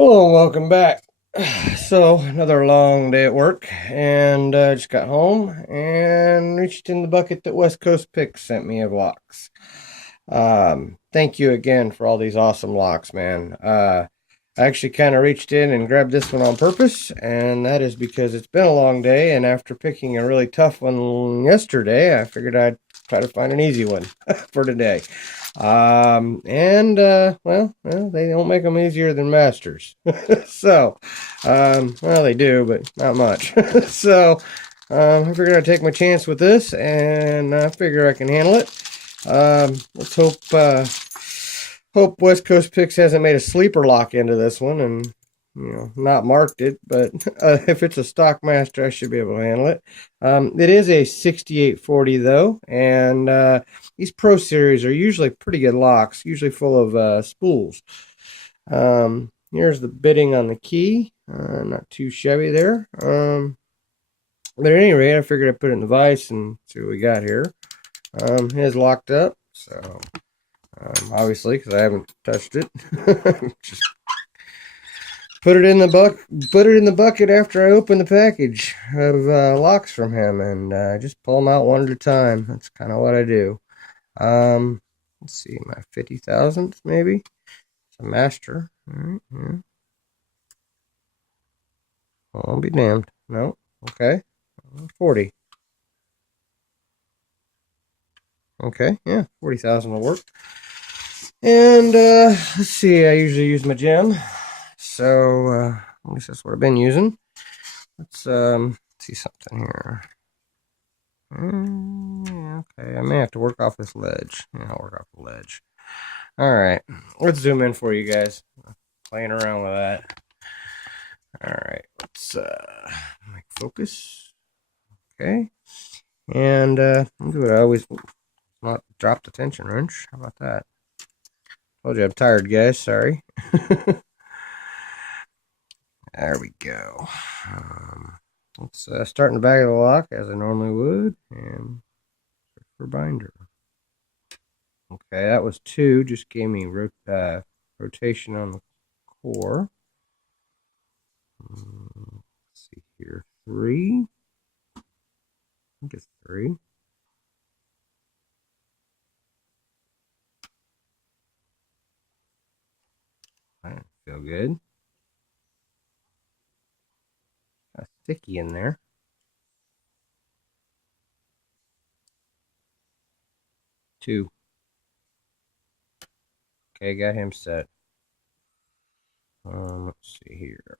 Hello, welcome back. So, another long day at work, and just got home and reached in the bucket that West Coast Picks sent me of locks. Thank you again for all these awesome locks, man. I actually kind of reached in and grabbed this one on purpose, and that is because it's been a long day, and after picking a really tough one yesterday, I figured I'd try to find an easy one for today. Well, they don't make them easier than masters. So, well, they do, but not much. So, I figured I'd take my chance with this, and I figure I can handle it. Let's hope West Coast Picks hasn't made a sleeper lock into this one and not marked it. But if it's a stock master, I should be able to handle it. It is a 6840 though, and these Pro Series are usually pretty good locks, usually full of spools. Here's the bitting on the key. Not too shabby there. But at any rate, I figured I'd put it in the vise and see what we got here. It is locked up, so obviously, because I haven't touched it. Just put it in the bucket after I open the package of locks from him, and just pull them out one at a time. That's kind of what I do. Let's see, my 50,000th maybe. It's a master. All right, yeah. Well, I'll be damned. No, okay, 40. Okay, yeah, 40,000 will work. And let's see, I usually use my gem, so I guess that's what I've been using. Let's see something here. Okay, I may have to work off this ledge. Yeah, I'll work off the ledge. All right, let's zoom in for you guys. Playing around with that. All right, let's make focus. Okay, and I'll do what I always not drop the tension wrench. How about that? Told you I'm tired, guys. Sorry. There we go. Let's start in the back of the lock as I normally would, and for binder. Okay, that was 2. Just gave me rotation on the core. Let's see here. 3. I think it's 3. I feel good. Sticky in there. 2. Okay, got him set. Let's see here.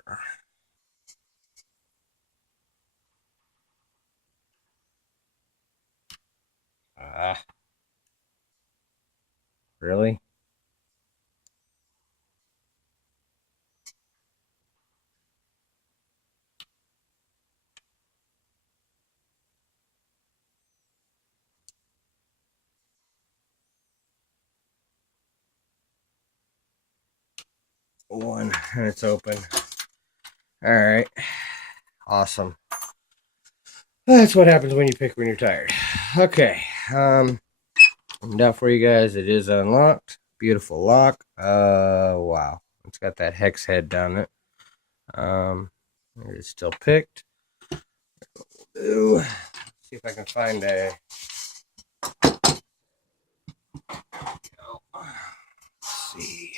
Really? One, and it's open. All right. Awesome. That's what happens when you pick when you're tired. Okay. Out for you guys. It is unlocked. Beautiful lock. Wow. It's got that hex head down it. It is still picked. Ooh. See if I can find a. Let's see.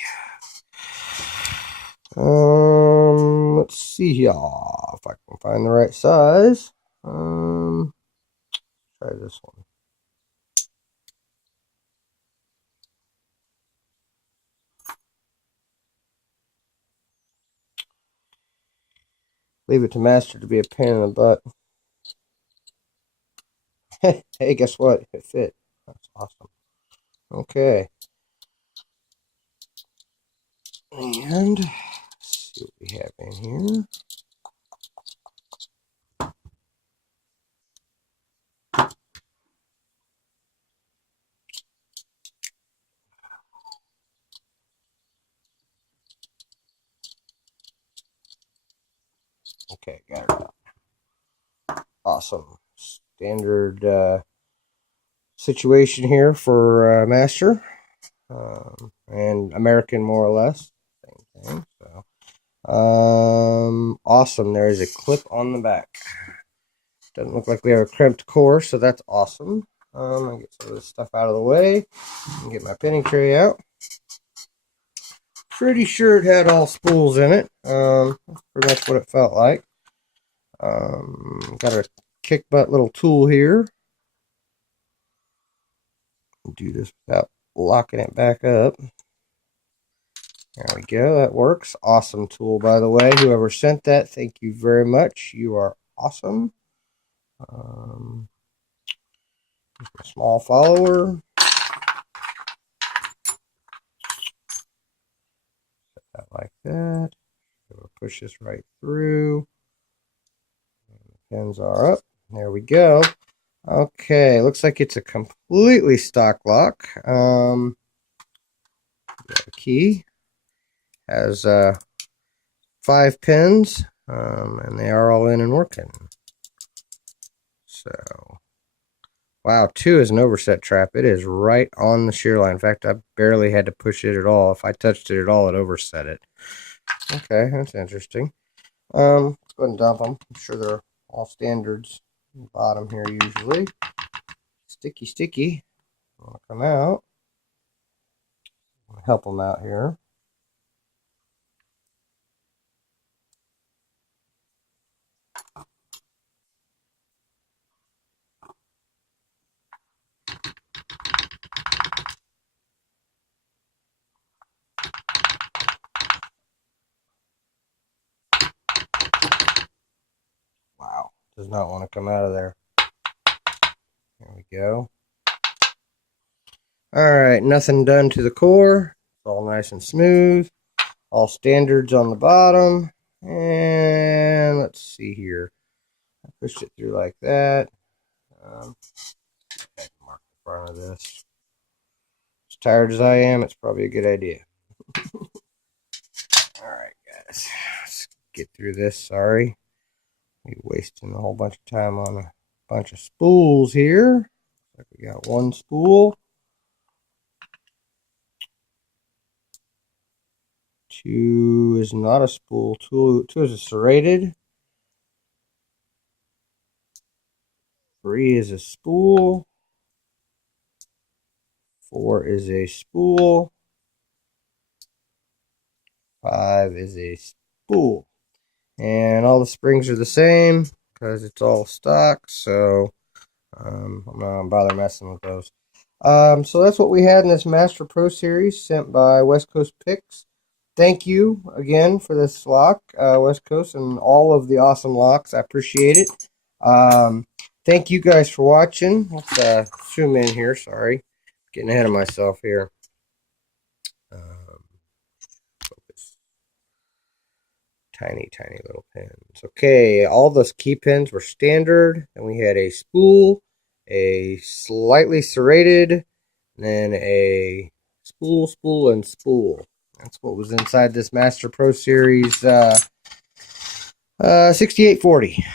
Let's see here if I can find the right size. Try this one. Leave it to master to be a pain in the butt. Hey, guess what? It fit. That's awesome. Okay. And let's see what we have in here. Okay, got it out. Awesome. Standard situation here for master and American, more or less. Same thing. So Awesome. There is a clip on the back. Doesn't look like we have a crimped core, so that's awesome. I'll get some of this stuff out of the way and get my pinning tray out. Pretty sure it had all spools in it. That's pretty much what it felt like. Got a kick butt little tool here. Do this without locking it back up. There we go. That works. Awesome tool, by the way. Whoever sent that, thank you very much. You are awesome. A small follower. Set that like that. We'll push this right through. The pins are up. There we go. Okay, looks like it's a completely stock lock. The key has 5 pins, and they are all in and working. So, wow, 2 is an overset trap. It is right on the shear line. In fact, I barely had to push it at all. If I touched it at all, it overset it. Okay, that's interesting. Let's go ahead and dump them. I'm sure they're all standards. Bottom here usually. Sticky. Want to come out. Help them out here. Wow, does not want to come out of there. There we go. Alright, nothing done to the core. It's all nice and smooth. All standards on the bottom. And let's see here. I pushed it through like that. Mark the front of this. As tired as I am, it's probably a good idea. Alright, guys. Let's get through this. Sorry. We're wasting a whole bunch of time on a bunch of spools here. We got 1 spool. 2 is not a spool. 2 is a serrated. 3 is a spool. 4 is a spool. 5 is a spool. And all the springs are the same because it's all stock, so I'm not going to bother messing with those. So that's what we had in this Master Pro Series sent by West Coast Picks. Thank you again for this lock, West Coast, and all of the awesome locks. I appreciate it. Thank you guys for watching. Let's zoom in here. Sorry, getting ahead of myself here. Focus. Tiny little pins. Okay, all those key pins were standard. And we had a spool, a slightly serrated, and then a spool, and spool. That's what was inside this Master Pro Series 6840.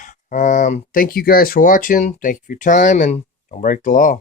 Thank you guys for watching. Thank you for your time, and don't break the law.